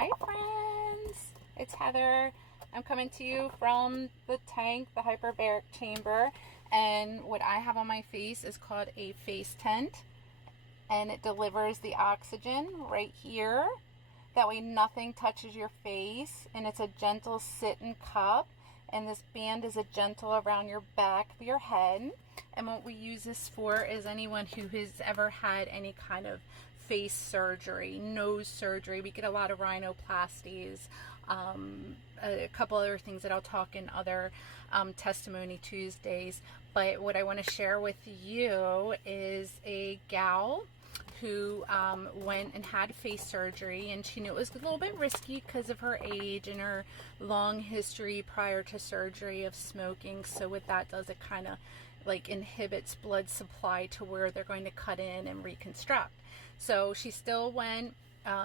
Hi friends, it's Heather. I'm coming to you from the tank, the hyperbaric chamber, and what I have on my face is called a face tent, and it delivers the oxygen right here. That way nothing touches your face, and it's a gentle sit-in cup, and this band is a gentle around your back of your head. And what we use this for is anyone who has ever had any kind of face surgery, nose surgery. We get a lot of rhinoplasties, a couple other things that I'll talk in other Testimony Tuesdays. But what I want to share with you is a gal who went and had face surgery, and she knew it was a little bit risky because of her age and her long history prior to surgery of smoking. So what that does, it kind of like inhibits blood supply to where they're going to cut in and reconstruct. So she still went.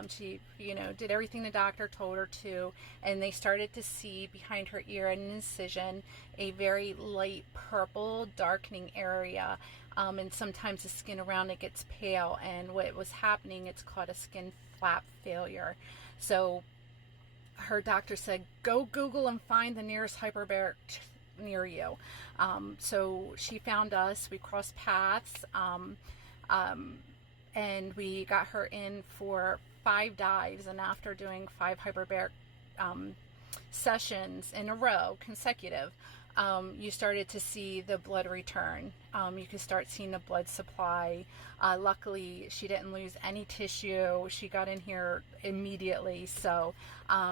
She, did everything the doctor told her to, and they started to see behind her ear an incision, a very light purple darkening area, and sometimes the skin around it gets pale, and what was happening, it's called a skin flap failure. So her doctor said, go Google and find the nearest hyperbaric near you. So she found us, we crossed paths, and we got her in for 5 dives, and after doing 5 hyperbaric sessions in a row, consecutive, you started to see the blood return. You could start seeing the blood supply. Luckily, she didn't lose any tissue. She got in here immediately, so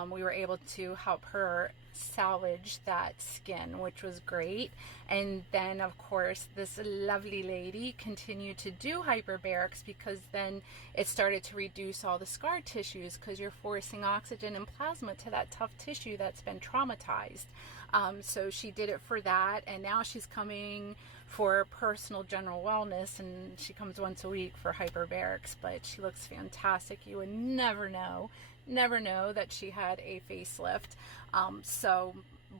we were able to help her salvage that skin, which was great. And then of course this lovely lady continued to do hyperbarics, because then it started to reduce all the scar tissues, because you're forcing oxygen and plasma to that tough tissue that's been traumatized. So she did it for that, and now she's coming for personal general wellness, and she comes once a week for hyperbarics. But she looks fantastic. You would never know that she had a facelift. So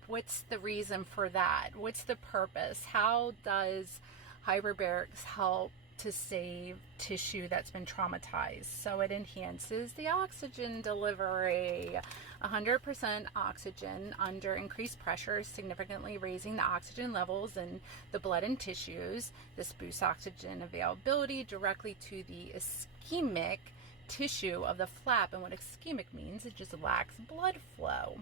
what's the reason for that? What's the purpose? How does hyperbarics help to save tissue that's been traumatized? So it enhances the oxygen delivery. 100% oxygen under increased pressure, significantly raising the oxygen levels in the blood and tissues. This boosts oxygen availability directly to the ischemic tissue of the flap. And what ischemic means, it just lacks blood flow,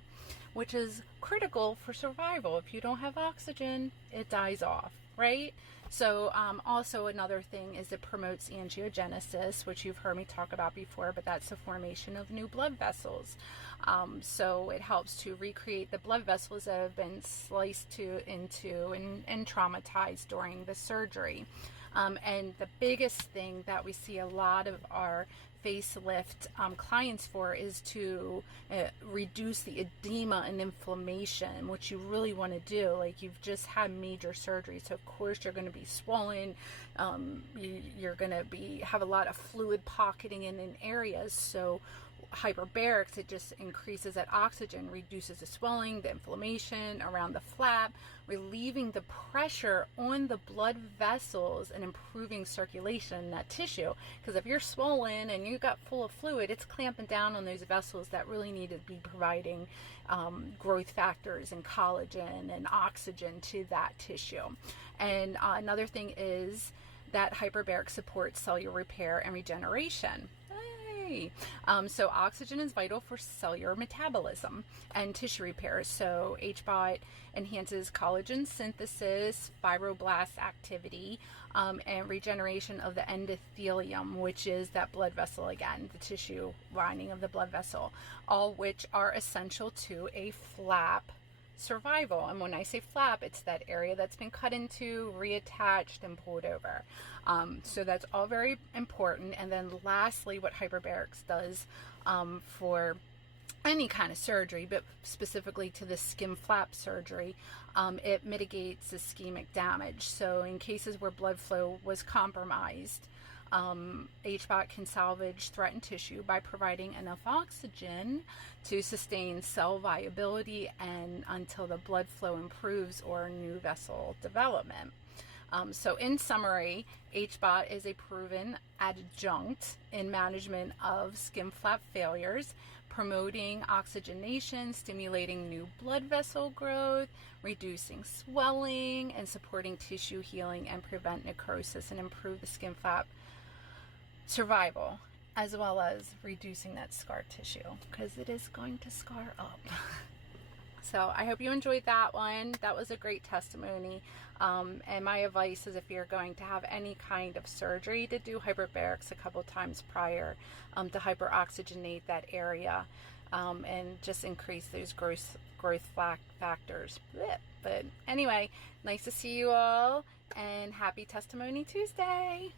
which is critical for survival. If you don't have oxygen, it dies off, right? So also another thing is it promotes angiogenesis, which you've heard me talk about before, but that's the formation of new blood vessels. So it helps to recreate the blood vessels that have been sliced into and traumatized during the surgery. And the biggest thing that we see a lot of our facelift clients for is to reduce the edema and inflammation, which you really want to do. Like, you've just had major surgery, so of course you're going to be swollen. You're going to have a lot of fluid pocketing in areas. So hyperbarics, it just increases that oxygen, reduces the swelling, the inflammation around the flap, relieving the pressure on the blood vessels and improving circulation in that tissue. Because if you're swollen and you got full of fluid, it's clamping down on those vessels that really need to be providing growth factors and collagen and oxygen to that tissue. And another thing is that hyperbaric supports cellular repair and regeneration. So oxygen is vital for cellular metabolism and tissue repair. So HBOT enhances collagen synthesis, fibroblast activity, and regeneration of the endothelium, which is that blood vessel again, the tissue lining of the blood vessel, all which are essential to a flap survival. And when I say flap, it's that area that's been cut into, reattached, and pulled over. So that's all very important. And then lastly, what hyperbarics does for any kind of surgery, but specifically to the skin flap surgery, it mitigates ischemic damage. So in cases where blood flow was compromised, HBOT can salvage threatened tissue by providing enough oxygen to sustain cell viability and until the blood flow improves or new vessel development. So in summary, HBOT is a proven adjunct in management of skin flap failures, promoting oxygenation, stimulating new blood vessel growth, reducing swelling, and supporting tissue healing and prevent necrosis and improve the skin flap survival, as well as reducing that scar tissue, because it is going to scar up. So I hope you enjoyed that one. That was a great testimony. And my advice is, if you're going to have any kind of surgery, to do hyperbarics a couple times prior, to hyperoxygenate that area, and just increase those growth factors. But anyway, nice to see you all, and happy Testimony Tuesday.